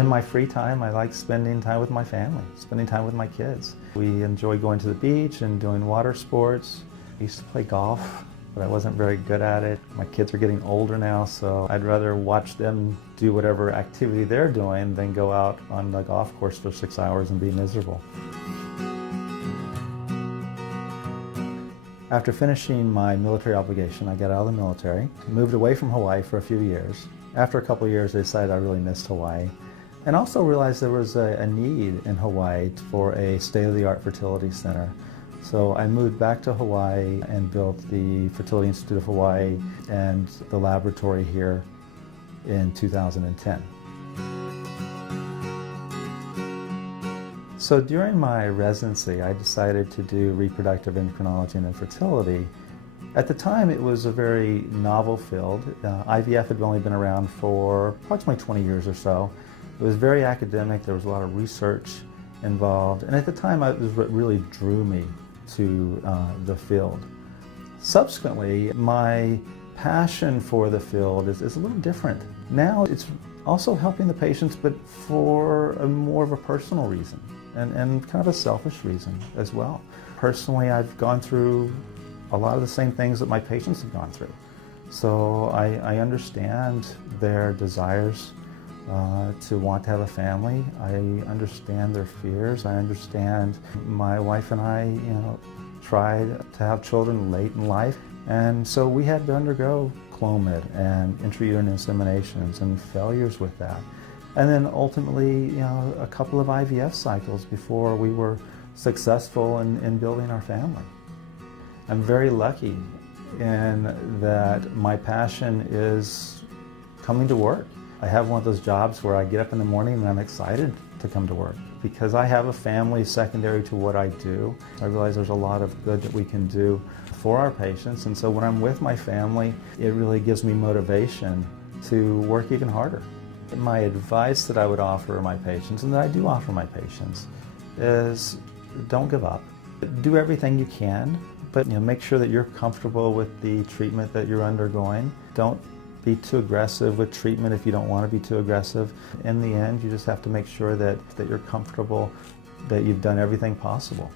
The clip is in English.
In my free time, I like spending time with my family, spending time with my kids. We enjoy going to the beach and doing water sports. I used to play golf, but I wasn't very good at it. My kids are getting older now, so I'd rather watch them do whatever activity they're doing than go out on the golf course for 6 hours and be miserable. After finishing my military obligation, I got out of the military, moved away from Hawaii for a few years. After a couple of years, I decided I really missed Hawaii, and also realized there was a need in Hawaii for a state-of-the-art fertility center. So I moved back to Hawaii and built the Fertility Institute of Hawaii and the laboratory here in 2010. So during my residency, I decided to do reproductive endocrinology and infertility. At the time, it was a very novel field. IVF had only been around for approximately 20 years or so. It was very academic. There was a lot of research involved. And at the time, it was what really drew me to the field. Subsequently, my passion for the field is a little different. Now it's also helping the patients, but for more of a personal reason and kind of a selfish reason as well. Personally, I've gone through a lot of the same things that my patients have gone through. So I understand their desires to want to have a family. I understand their fears. I understand my wife and I, tried to have children late in life. And so we had to undergo Clomid and intrauterine inseminations and failures with that. And then ultimately, a couple of IVF cycles before we were successful in building our family. I'm very lucky in that my passion is coming to work. I have one of those jobs where I get up in the morning and I'm excited to come to work because I have a family secondary to what I do. I realize there's a lot of good that we can do for our patients, and so when I'm with my family, it really gives me motivation to work even harder. My advice that I would offer my patients, and that I do offer my patients, is don't give up. Do everything you can, but make sure that you're comfortable with the treatment that you're undergoing. Don't be too aggressive with treatment if you don't want to be too aggressive. In the end, you just have to make sure that you're comfortable, that you've done everything possible.